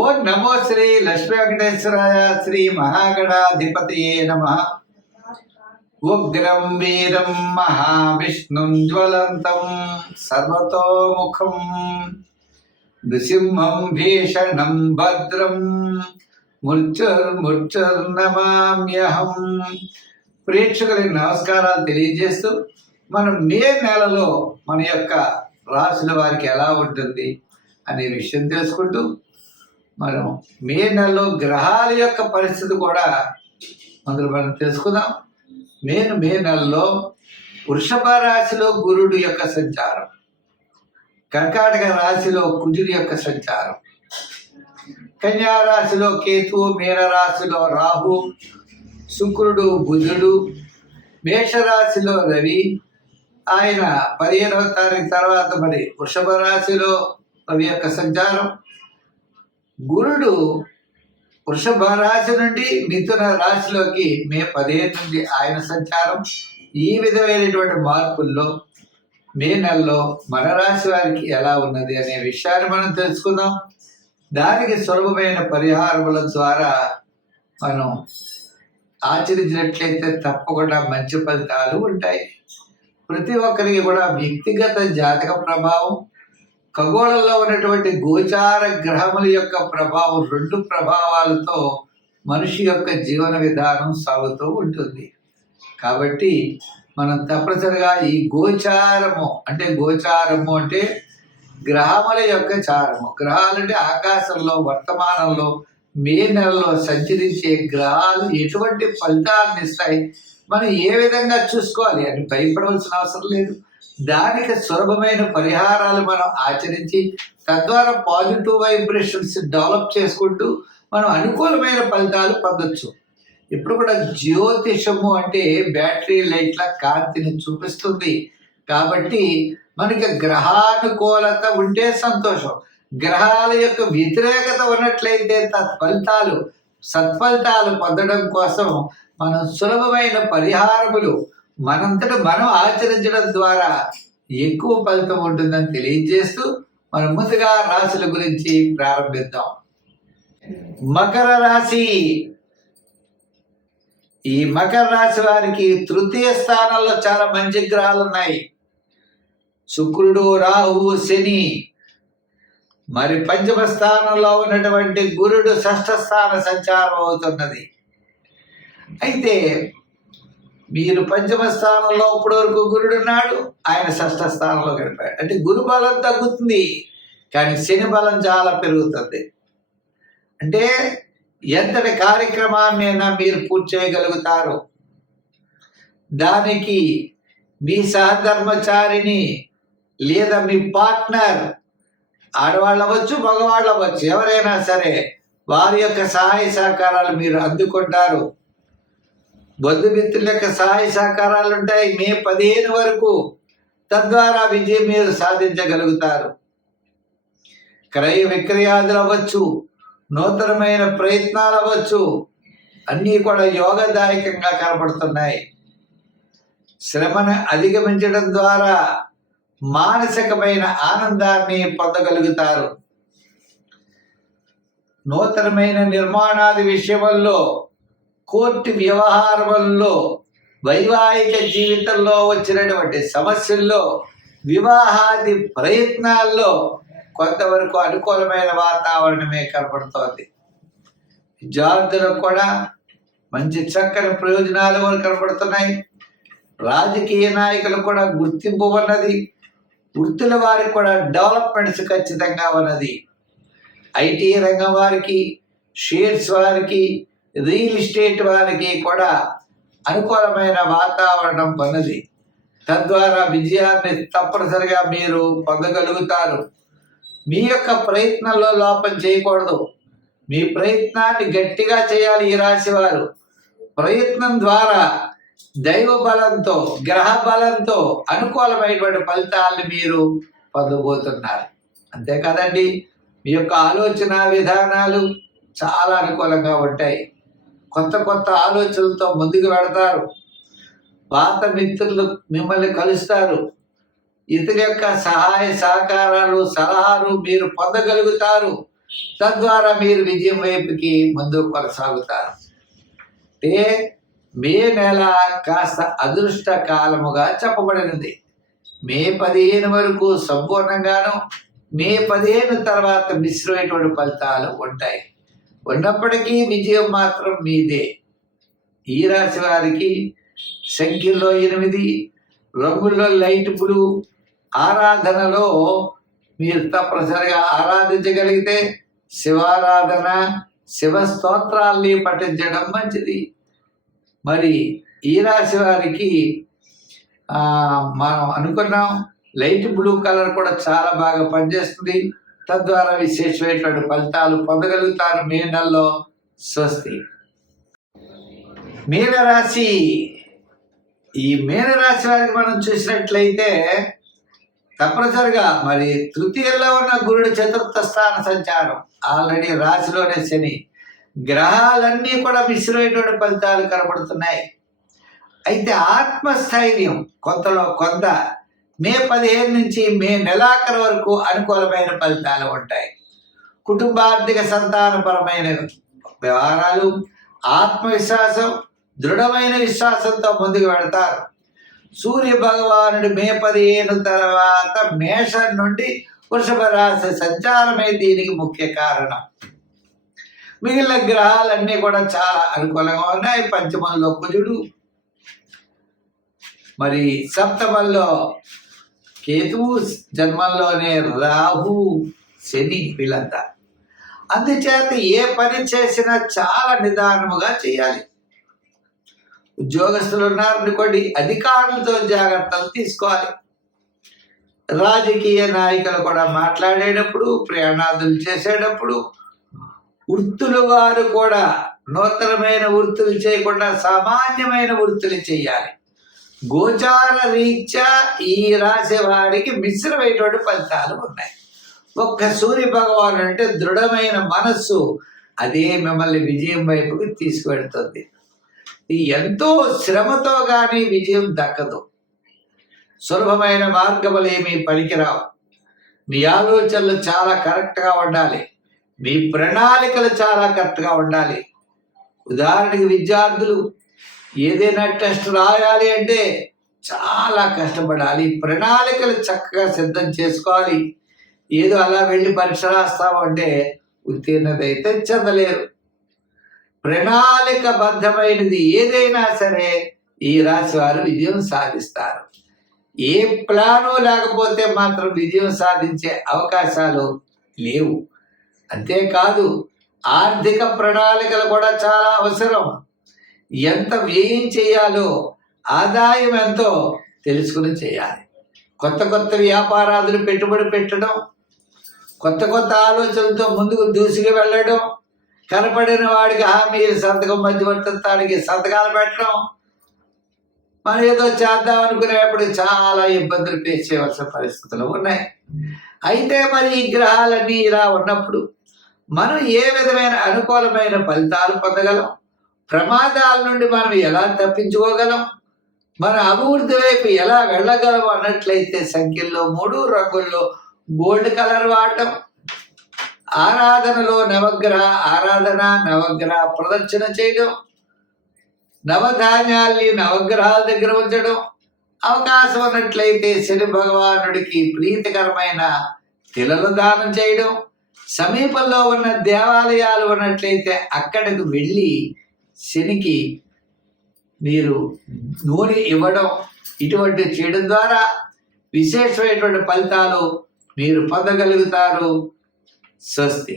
ఓం నమో శ్రీ లక్ష్మీ వెంకటేశ్వరాయ శ్రీ మహాగణాధిపతియే నమః. ఉగ్రం వీరం మహావిష్ణుం జ్వలంతం సర్వతోముఖం నృసింహం భీషణం భద్రం మృత్యుర్నమామ్యహం. ప్రేక్షకులకు నమస్కారాలు తెలియజేస్తూ మనం మే నెలలో మన యొక్క రాశుల వారికి ఎలా ఉంటుంది అనే విషయం తెలుసుకుంటూ మనం మే నెలలో గ్రహాల యొక్క పరిస్థితి కూడా మనం తెలుసుకుందాం. మే నెలలో వృషభ రాశిలో గురుడు యొక్క సంచారం, కర్కాటక రాశిలో కుజుడి యొక్క సంచారం, కన్యా రాశిలో కేతువు, మీన రాశిలో రాహు, శుక్రుడు, బుధుడు, మేషరాశిలో రవి. ఆయన 15వ తారీఖు తర్వాత మరి వృషభ రాశిలో రవి యొక్క సంచారం. గురుడు వృషభ రాశి నుండి మిథున రాశిలోకి మే 15 నుండి ఆయన సంచారం. ఈ విధమైనటువంటి మార్పుల్లో మే నెలలో మన రాశి వారికి ఎలా ఉన్నది అనే విషయాన్ని మనం తెలుసుకుందాం. దానికి సులభమైన పరిహారముల ద్వారా మనం ఆచరించినట్లయితే తప్పకుండా మంచి ఫలితాలు ఉంటాయి. ప్రతి ఒక్కరికి కూడా వ్యక్తిగత జాతక ప్రభావం, ఖగోళంలో ఉన్నటువంటి గోచార గ్రహముల యొక్క ప్రభావం, 2 ప్రభావాలతో మనిషి యొక్క జీవన విధానం సాగుతూ ఉంటుంది. కాబట్టి మనం తప్పనిసరిగా ఈ గోచారము అంటే గ్రహముల యొక్క చారము. గ్రహాలంటే ఆకాశంలో వర్తమానంలో మే నెలలో సంచరించే గ్రహాలు ఎటువంటి ఫలితాలను ఇస్తాయి, మనం ఏ విధంగా చూసుకోవాలి అని భయపడవలసిన అవసరం లేదు. దానికి సులభమైన పరిహారాలు మనం ఆచరించి తద్వారా పాజిటివ్ వైబ్రేషన్స్ డెవలప్ చేసుకుంటూ మనం అనుకూలమైన ఫలితాలు పొందొచ్చు. ఇప్పుడు కూడా జ్యోతిషము అంటే బ్యాటరీ లైట్ల కాంతిని చూపిస్తుంది. కాబట్టి మనకి గ్రహానుకూలత ఉంటే సంతోషం, గ్రహాల యొక్క వ్యతిరేకత ఉన్నట్లయితే సత్ఫలితాలు పొందడం కోసం మనం సులభమైన పరిహారములు మనంతట మనం ఆచరించడం ద్వారా ఎక్కువ ఫలితం ఉంటుందని తెలియజేస్తూ మనం ముందుగా రాశుల గురించి ప్రారంభిద్దాం. మకర రాశి. ఈ మకర రాశి వారికి తృతీయ స్థానంలో చాలా మంచి గ్రహాలు ఉన్నాయి. శుక్రుడు, రాహువు, శని. మరి పంచమ స్థానంలో ఉన్నటువంటి గురుడు 6వ స్థాన సంచారం అవుతున్నది. అయితే మీరు పంచమ స్థానంలో ఇప్పటి వరకు గురుడు ఉన్నాడు, ఆయన 6వ స్థానంలో గడిపాడు. అంటే గురు బలం తగ్గుతుంది, కానీ శని బలం చాలా పెరుగుతుంది. అంటే ఎంతటి కార్యక్రమాన్నైనా మీరు పూర్తి చేయగలుగుతారు. దానికి మీ సహధర్మచారిని లేదా మీ పార్ట్నర్, ఆడవాళ్ళు అవ్వచ్చు, మగవాళ్ళు అవ్వచ్చు, ఎవరైనా సరే వారి యొక్క సహాయ సహకారాలు మీరు అందుకుంటారు. బంధుమిత్రుల యొక్క సహాయ సహకారాలు ఉంటాయి మే 15 వరకు. తద్వారా విజయం మీరు సాధించగలుగుతారు. క్రయ విక్రయాదులు అవ్వచ్చు, నూతనమైన ప్రయత్నాలు అవ్వచ్చు, అన్నీ కూడా యోగదాయకంగా కనపడుతున్నాయి. శ్రమను అధిగమించడం ద్వారా మానసికమైన ఆనందాన్ని పొందగలుగుతారు. నూతనమైన నిర్మాణాది విషయంలో, కోర్టు వ్యవహారంలో, వైవాహిక జీవితంలో వచ్చినటువంటి సమస్యల్లో, వివాహాది ప్రయత్నాల్లో కొంతవరకు అనుకూలమైన వాతావరణమే కనపడుతోంది. విద్యార్థులకు కూడా మంచి చక్కని ప్రయోజనాలు కనపడుతున్నాయి. రాజకీయ నాయకులకు కూడా గుర్తింపు ఉన్నది. వృత్తుల వారికి కూడా డెవలప్మెంట్స్ ఖచ్చితంగా ఉన్నది. ఐటీ రంగం వారికి, షేర్స్ వారికి, రియల్ ఎస్టేట్ వారికి కూడా అనుకూలమైన వాతావరణం ఉన్నది. తద్వారా విజయాన్ని తప్పనిసరిగా మీరు పొందగలుగుతారు. మీ యొక్క ప్రయత్నంలో లోపం చేయకూడదు. మీ ప్రయత్నాన్ని గట్టిగా చేయాలి. ఈ రాశి వారు ప్రయత్నం ద్వారా దైవ బలంతో, గ్రహ బలంతో అనుకూలమైనటువంటి ఫలితాలను మీరు పొందబోతున్నారు. అంతే కదండి, మీ యొక్క ఆలోచన విధానాలు చాలా అనుకూలంగా ఉంటాయి. కొత్త కొత్త ఆలోచనలతో ముందుకు వెడతారు. పాత మిత్రులు మిమ్మల్ని కలుస్తారు. ఇతని యొక్క సహాయ సహకారాలు, సలహాలు మీరు పొందగలుగుతారు. తద్వారా మీరు విజయం వైపుకి ముందుకు కొనసాగుతారు. అంటే మే నెల కాస్త అదృష్ట కాలముగా చెప్పబడినది. మే 15 వరకు సంపూర్ణంగాను, మే 15 తర్వాత మిశ్రమైనటువంటి ఫలితాలు ఉంటాయి. ఉన్నప్పటికీ విజయం మాత్రం మీదే. ఈ రాశి వారికి సంఖ్యల్లో 8, రంగుల్లో లైట్ బ్లూ, ఆరాధనలో మీరు తప్పనిసరిగా ఆరాధించగలిగితే శివారాధన, శివ స్తోత్రాల్ని పఠించడం మంచిది. మరి ఈ రాశి వారికి మనం అనుకున్నాం లైట్ బ్లూ కలర్ కూడా చాలా బాగా పనిచేస్తుంది. తద్వారా విశేషమైనటువంటి ఫలితాలు పొందగలుగుతారు మే నెలలో. స్వస్తి. మీనరాశి. ఈ మీనరాశి వారికి మనం చూసినట్లయితే తప్పనిసరిగా మరి తృతీయంలో ఉన్న గురుడు చతుర్థ స్థాన సంచారం, ఆల్రెడీ రాశిలోనే శని, గ్రహాలన్నీ కూడా మిశ్రమైనటువంటి ఫలితాలు కనబడుతున్నాయి. అయితే ఆత్మస్థైర్యం కొంతలో కొంత మే 15 నుంచి మే నెలాఖరు వరకు అనుకూలమైన ఫలితాలు ఉంటాయి. కుటుంబార్థిక సంతానపరమైన వ్యవహారాలు, ఆత్మవిశ్వాసం, దృఢమైన విశ్వాసంతో ముందుకు వెళతారు. సూర్య భగవానుడు మే 15 తర్వాత మేషం నుండి వృషభ రాశి సంచారమే దీనికి ముఖ్య కారణం. మిగిలిన గ్రహాలన్నీ కూడా చాలా అనుకూలంగా ఉన్నాయి. పంచమంలో కుజుడు, మరి సప్తమంలో కేతువు, జన్మంలోనే రాహు, శని, వీళ్ళంతా. అందుచేత ఏ పని చేసినా చాలా నిదానముగా చేయాలి. ఉద్యోగస్తులు ఉన్నారనుకోండి, అధికారులతో జాగ్రత్తలు తీసుకోవాలి. రాజకీయ నాయకులు కూడా మాట్లాడేటప్పుడు, ప్రయాణాదులు చేసేటప్పుడు, వృత్తుల వారు కూడా నూతనమైన వృత్తులు చేయకుండా సామాన్యమైన వృత్తులు చేయాలి. గోచార రీత్యా ఈ రాశి వారికి మిశ్రమైనటువంటి ఫలితాలు ఉన్నాయి. ఒక్క సూర్య భగవాన్ అంటే దృఢమైన మనస్సు, అదే మిమ్మల్ని విజయం వైపుకి తీసుకువెడుతుంది. ఎంతో శ్రమతో కానీ విజయం దక్కదు. సులభమైన మార్గములు ఏమీ పనికిరావు. మీ ఆలోచనలు చాలా కరెక్ట్గా ఉండాలి. మీ ప్రణాళికలు చాలా కరెక్ట్గా ఉండాలి. ఉదాహరణకి విద్యార్థులు ఏదైనా టెస్ట్ రాయాలి అంటే చాలా కష్టపడాలి. ప్రణాళికలు చక్కగా సిద్ధం చేసుకోవాలి. ఏదో అలా వెళ్ళి పరీక్ష రాస్తామంటే ఉత్తీర్ణత అయితే చెందలేరు. ప్రణాళికబద్ధమైనది ఏదైనా సరే ఈ రాశి వారు విజయం సాధిస్తారు. ఏ ప్లాను లేకపోతే మాత్రం విజయం సాధించే అవకాశాలు లేవు. అంతేకాదు ఆర్థిక ప్రణాళికలు కూడా చాలా అవసరం. ఎంత వ్యయం చేయాలో, ఆదాయం ఎంతో తెలుసుకుని చేయాలి. కొత్త కొత్త వ్యాపారాదులు పెట్టుబడి పెట్టడం, కొత్త కొత్త ఆలోచనలతో ముందుకు దూసుకు వెళ్ళడం, కనపడిన వాడికి మీరు సంతకం మధ్యవర్తిత్వానికి సంతకాలు పెట్టడం, మనం ఏదో చేద్దాం అనుకునేప్పుడు చాలా ఇబ్బందులు ఫేస్ చేయవలసిన పరిస్థితులు ఉన్నాయి. అయితే మరి ఈ గ్రహాలన్నీ ఇలా ఉన్నప్పుడు మనం ఏ విధమైన అనుకూలమైన ఫలితాలు పొందగలం? ప్రమాదాల నుండి మనం ఎలా తప్పించుకోగలం? మన అభివృద్ధి వైపు ఎలా వెళ్ళగలం అన్నట్లయితే సంఖ్యల్లో 3, రంగుల్లో గోల్డ్ కలర్ వాడటం, ఆరాధనలో నవగ్రహ ఆరాధన, నవగ్రహ ప్రదక్షిణ చేయడం, నవధాన్యాల్ని నవగ్రహాల దగ్గర ఉంచడం, అవకాశం ఉన్నట్లయితే శని భగవానుడికి ప్రీతికరమైన తిలలు దానం చేయడం, సమీపంలో ఉన్న దేవాలయాలు ఉన్నట్లయితే అక్కడికి వెళ్ళి శనికి మీరు నూనె ఇవ్వడం, ఇటువంటి చేయడం ద్వారా విశేషమైనటువంటి ఫలితాలు మీరు పొందగలుగుతారు. స్వస్తి.